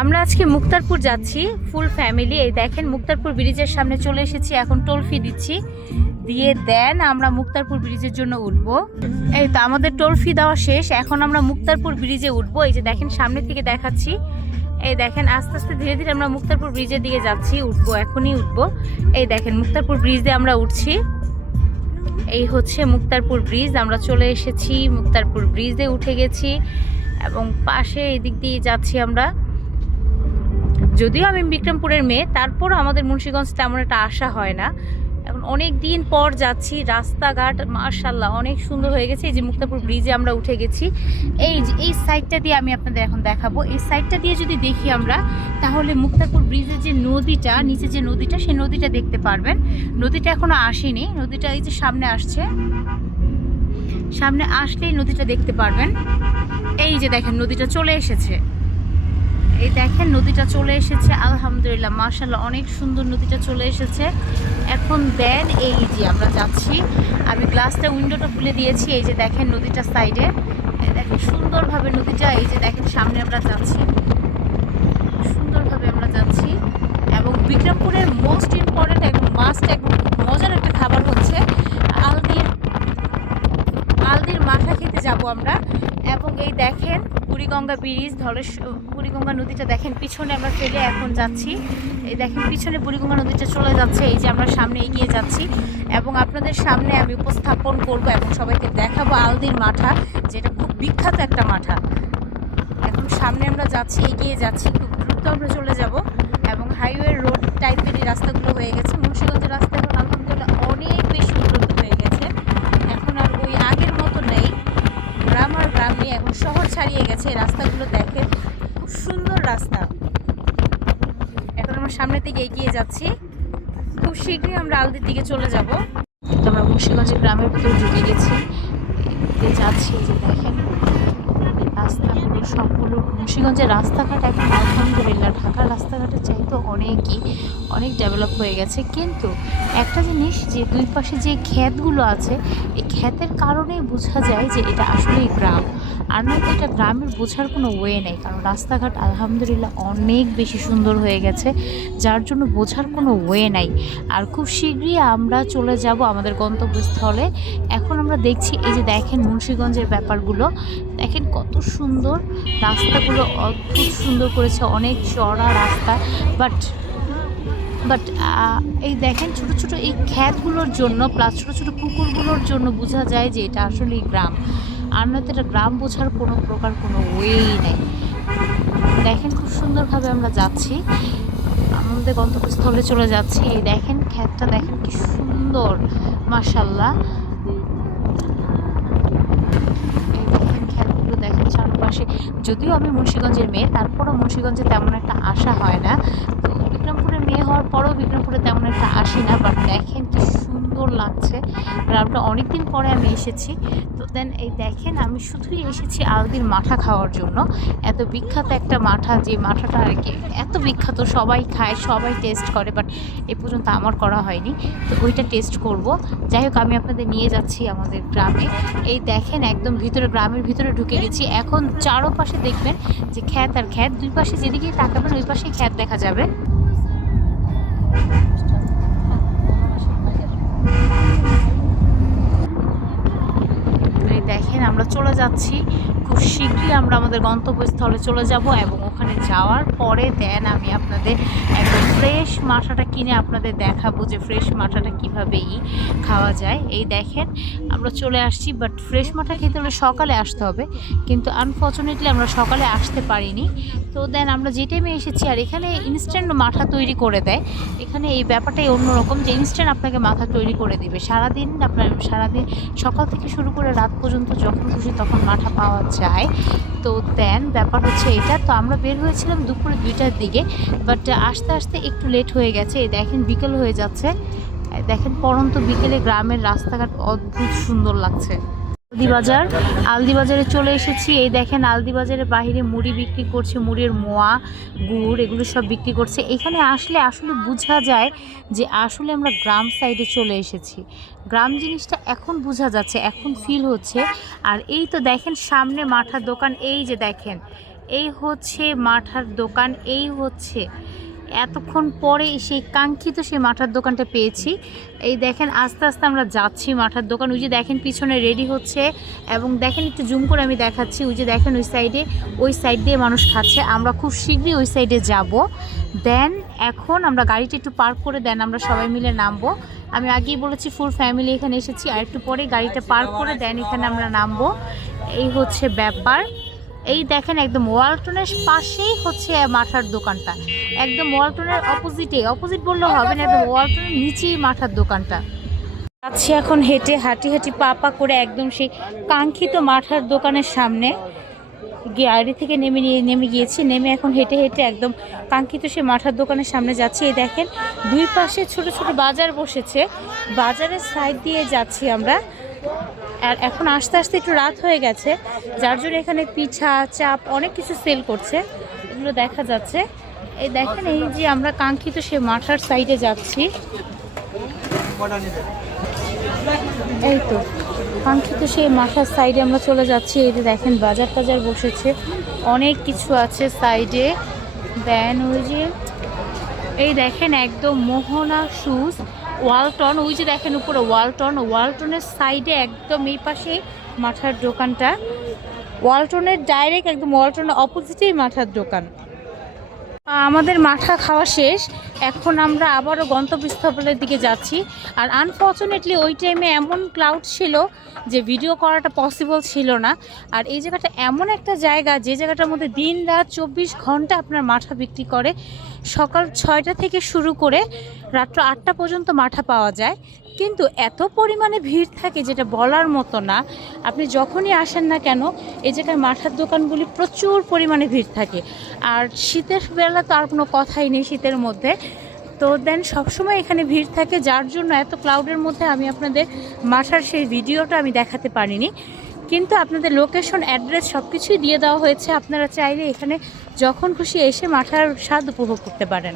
আমরা আজকে মুক্তারপুর যাচ্ছি ফুল ফ্যামিলি। এই দেখেন মুক্তারপুর ব্রিজের সামনে চলে এসেছি, এখন টোল ফি দিচ্ছি, দিয়ে দেন আমরা মুক্তারপুর ব্রিজের জন্য উঠবো। এই তো আমাদের টোল ফি দেওয়া শেষ, এখন আমরা মুক্তারপুর ব্রিজে উঠবো। এই যে দেখেন সামনে থেকে দেখাচ্ছি, এই দেখেন আস্তে আস্তে ধীরে ধীরে আমরা মুক্তারপুর ব্রিজের দিকে যাচ্ছি, উঠবো, এখনই উঠবো। এই দেখেন মুক্তারপুর ব্রিজ দিয়ে আমরা উঠছি, এই হচ্ছে মুক্তারপুর ব্রিজ। আমরা চলে এসেছি, মুক্তারপুর ব্রিজ দিয়ে উঠে গেছি এবং পাশে এদিক দিয়ে যাচ্ছি আমরা। যদিও আমি বিক্রমপুরের মেয়ে, তারপরও আমাদের মুন্সিগঞ্জ তেমন একটা আসা হয় না। এখন অনেক দিন পর যাচ্ছি, রাস্তাঘাট মাশাআল্লাহ অনেক সুন্দর হয়ে গেছে। এই যে মুক্তারপুর ব্রিজে আমরা উঠে গেছি, এই সাইডটা দিয়ে আমি আপনাদের এখন দেখাবো। এই সাইডটা দিয়ে যদি দেখি আমরা, তাহলে মুক্তারপুর ব্রিজের যে নদীটা, নিচে যে নদীটা, সেই নদীটা দেখতে পারবেন। নদীটা এখনো আসেনি, নদীটা এই যে সামনে আসছে, সামনে আসলেই নদীটা দেখতে পারবেন। এই যে দেখেন নদীটা চলে এসেছে, এই দেখেন নদীটা চলে এসেছে, আলহামদুলিল্লাহ মাশাআল্লাহ অনেক সুন্দর নদীটা চলে এসেছে। এখন দেন এই যে আমরা যাচ্ছি, আমি গ্লাসটা উইন্ডোটা খুলে দিয়েছি, এই যে দেখেন নদীটা সাইডে, দেখেন সুন্দরভাবে নদীটা, এই যে দেখেন সামনে আমরা যাচ্ছি, সুন্দরভাবে আমরা যাচ্ছি। এবং বিক্রমপুরের মোস্ট ইম্পর্টেন্ট এবং মাস্ট এবং মজার একটা খাবার হচ্ছে আলদির মাথা খেতে যাব আমরা। এবং এই দেখেন বুড়িগঙ্গা ব্রিজ, বুড়িগঙ্গা নদীটা দেখেন পিছনে আমরা ফেলে এখন যাচ্ছি। এই দেখেন পিছনে বুড়িগঙ্গা নদীটা চলে যাচ্ছে, এই যে আমরা সামনে এগিয়ে যাচ্ছি এবং আপনাদের সামনে আমি উপস্থাপন করব এবং সবাইকে দেখাবো আলদির মাঠা, যেটা খুব বিখ্যাত একটা মাঠা। এখন সামনে আমরা যাচ্ছি, এগিয়ে যাচ্ছি, খুব দ্রুত আমরা চলে যাব এবং হাইওয়ে রোড টাইপেরই রাস্তাগুলো হয়ে গেছে। মুন্সিগঞ্জের রাস্তা এখন আলহামদুলিল্লাহ অনেক বেশি উন্নত হয়ে গেছে, এখন আর ওই আগের মতো নেই, গ্রাম আর গ্রাম নিয়ে এখন শহর ছাড়িয়ে গেছে। রাস্তাগুলো দেখেন খুব সুন্দর রাস্তা। এখন আমরা সামনের দিকে এগিয়ে যাচ্ছি, খুব শীঘ্রই আমরা আলদির দিকে চলে যাব। তো আমরা মুন্সিগঞ্জের গ্রামের ভিতরে ঢুকে গেছি, যাচ্ছি, যে দেখেন রাস্তাগুলো সবগুলো। মুন্সিগঞ্জের রাস্তাঘাট এখন আলহামদুলিল্লাহ ঢাকার রাস্তাঘাটের চাইতে অনেক ডেভেলপ হয়ে গেছে। কিন্তু একটা জিনিস, যে দুই পাশে যে ক্ষেতগুলো আছে, এই ক্ষেতের কারণেই বোঝা যায় যে এটা আসলেই গ্রাম, আর নয়তো এটা গ্রামের বোঝার কোনো ওয়ে নেই, কারণ রাস্তাঘাট আলহামদুলিল্লাহ অনেক বেশি সুন্দর হয়ে গেছে, যার জন্য বোঝার কোনো ওয়ে নাই। আর খুব শীঘ্রই আমরা চলে যাব আমাদের গন্তব্যস্থলে। এখন আমরা দেখছি, এই যে দেখেন মুন্সিগঞ্জের ব্যাপারগুলো দেখেন, কত সুন্দর রাস্তাগুলো, অদ্ভুত সুন্দর করেছে, অনেক চড়া রাস্তা। বাট এই দেখেন ছোট ছোট এই ক্ষেতগুলোর জন্য, প্লাস ছোট ছোট পুকুরগুলোর জন্য বোঝা যায় যে এটা আসলেই গ্রাম, আর নয়তো এটা গ্রাম বোঝার কোনো প্রকার কোনো ওয়েই নেই। দেখেন খুব সুন্দরভাবে আমরা যাচ্ছি, আমাদের গন্তব্যস্থলে চলে যাচ্ছি। এই দেখেন ক্ষেতটা দেখেন কি সুন্দর মাশাআল্লাহ। দেখেন চারপাশে, যদিও আমি মুন্সিগঞ্জের মেয়ে, তারপরও মুন্সিগঞ্জে তেমন একটা আসা হয় না। তো বিক্রমপুরের মেয়ে হওয়ার পরেও বিক্রমপুরে তেমন একটা আসি না, বাট দেখেন কি সুন্দর লাগছে গ্রামটা, অনেকদিন পরে আমি এসেছি। তো দেন এই দেখেন আমি শুধুই এসেছি আলদির মাঠা খাওয়ার জন্য, এত বিখ্যাত একটা মাঠা, যে মাঠাটা আর কি এত বিখ্যাত, সবাই খায়, সবাই টেস্ট করে, বাট এ পর্যন্ত আমার করা হয়নি, তো ওইটা টেস্ট করব। যাই হোক আমি আপনাদের নিয়ে যাচ্ছি আমাদের গ্রামে। এই দেখেন একদম ভিতরে, গ্রামের ভিতরে ঢুকে গেছি। এখন চারপাশে দেখবেন যে ক্ষেত আর ক্ষেত, দুই পাশে যেদিকেই তাকাবেন ওই পাশেই ক্ষেত দেখা যাবে। দেখেন আমরা চলে যাচ্ছি, খুব শীঘ্রই আমরা আমাদের গন্তব্যস্থলে চলে যাব এবং ওখানে যাওয়ার পরে দেন আমি আপনাদের একদম ফ্রেশ মাঠাটা কিনে আপনাদের দেখাবো যে ফ্রেশ মাঠাটা কীভাবেই খাওয়া যায়। এই দেখেন আমরা চলে আসছি, বাট ফ্রেশ মাঠা খেতে হলে সকালে আসতে হবে, কিন্তু আনফর্চুনেটলি আমরা সকালে আসতে পারিনি। তো দেন আমরা যে টাইমে এসেছি, আর এখানে ইনস্ট্যান্ট মাঠা তৈরি করে দেয়, এখানে এই ব্যাপারটাই অন্যরকম, যে ইনস্ট্যান্ট আপনাকে মাথা তৈরি করে দিবে সারাদিন, আপনার সারাদিন সকাল থেকে শুরু করে রাত পর্যন্ত যখন খুশি তখন মাঠা পাওয়া যায়। তো দেন ব্যাপার হচ্ছে এটা। তো আমরা বের হয়েছিলাম দুপুরে 2টার দিকে, বাট আস্তে আস্তে একটু লেট হয়ে গেছে। এই দেখেন বিকেল হয়ে যাচ্ছে, দেখেন পরন্ত বিকেলে গ্রামের রাস্তাঘাট অদ্ভুত সুন্দর লাগছে। আলদি বাজারে চলে এসেছি। এই দেখেন আলদি বাজারের বাইরে মুড়ি বিক্রি করছে, মুড়ির মোয়া, গুড়, এগুলো সব বিক্রি করছে। এখানে আসলে বোঝা যায় যে আসলে আমরা গ্রাম সাইডে চলে এসেছি, গ্রাম জিনিসটা এখন বোঝা যাচ্ছে, এখন ফিল হচ্ছে। আর এই তো দেখেন সামনে মাঠার দোকান, এই যে দেখেন এই হচ্ছে মাঠার দোকান, এই হচ্ছে এতক্ষণ পরে সেই কাঙ্ক্ষিত সেই মাঠার দোকানটা পেয়েছি। এই দেখেন আস্তে আস্তে আমরা যাচ্ছি মাঠার দোকান। ওই যে দেখেন পিছনে রেডি হচ্ছে, এবং দেখেন একটু জুম করে আমি দেখাচ্ছি, ওই যে দেখেন ওই সাইড দিয়ে মানুষ খাচ্ছে। আমরা খুব শীঘ্রই ওই সাইডে যাব। দেন এখন আমরা গাড়িটা একটু পার্ক করে দেন আমরা সবাই মিলে নামবো। আমি আগেই বলেছি ফুল ফ্যামিলি এখানে এসেছি, আর একটু পরে গাড়িটা পার্ক করে দেন এখানে আমরা নামবো। এই হচ্ছে ব্যাপার। এই দেখেন একদম ওয়ালটনের পাশেই হচ্ছে মাঠার দোকানটা, একদম ওয়ালটনের অপোজিট বললেও হবে না, একদম ওয়ালটনের নিচেই মাঠার দোকানটা। যাচ্ছি এখন হেঁটে হাঁটি পা করে একদম সেই কাঙ্ক্ষিত মাঠার দোকানের সামনে। গাড়ি থেকে নেমে গিয়েছি, নেমে এখন হেঁটে একদম কাঙ্ক্ষিত সেই মাঠার দোকানের সামনে যাচ্ছি। এই দেখেন দুই পাশে ছোট ছোট বাজার বসেছে, বাজারের সাইড দিয়ে যাচ্ছি আমরা। আর এখন আস্তে আস্তে একটু রাত হয়ে গেছে, যার জন্য এখানে পিঠা চাপ অনেক কিছু সেল করছে, এগুলো দেখা যাচ্ছে। এই দেখেন এই যে আমরা কাঙ্ক্ষিত সে মাঠার সাইডে যাচ্ছি। এই তো কাঙ্ক্ষিত সেই মাঠার সাইডে আমরা চলে যাচ্ছি। এই যে দেখেন বাজার টাজার বসেছে, অনেক কিছু আছে সাইডে। দেন ওই যে এই দেখেন একদম মোহনা শুজ ওয়ালটন, ওই যে দেখেন উপরে ওয়ালটনের সাইডে একদম এই পাশে মাঠার দোকানটা। ওয়ালটনের ডাইরেক্ট একদম ওয়ালটনের অপোজিটেই মাঠার দোকান। আমাদের মাঠা খাওয়া শেষ, এখন আমরা আবারও গন্তব্যস্থলের দিকে যাচ্ছি। আর আনফর্চুনেটলি ওই টাইমে এমন ক্লাউড ছিল যে ভিডিও করাটা পসিবল ছিল না। আর এই জায়গাটা এমন একটা জায়গা যে জায়গাটার মধ্যে দিন রাত 24 ঘন্টা আপনার মাঠা বিক্রি করে। সকাল 6টা থেকে শুরু করে রাত্র 8টা পর্যন্ত মাঠা পাওয়া যায়, কিন্তু এত পরিমাণে ভিড় থাকে যেটা বলার মতো না। আপনি যখনই আসেন না কেন এই জায়গায় মাঠার দোকানগুলি প্রচুর পরিমাণে ভিড় থাকে। আর শীতের বেলা তো আর কোনো কথাই নেই, শীতের মধ্যে তো দেন সবসময় এখানে ভিড় থাকে, যার জন্য এত ক্লাউডের মধ্যে আমি আপনাদের মাঠার সেই ভিডিওটা আমি দেখাতে পারিনি। কিন্তু আপনাদের লোকেশন অ্যাড্রেস সব কিছুই দিয়ে দেওয়া হয়েছে, আপনারা চাইলে এখানে যখন খুশি এসে মাঠার স্বাদ উপভোগ করতে পারেন।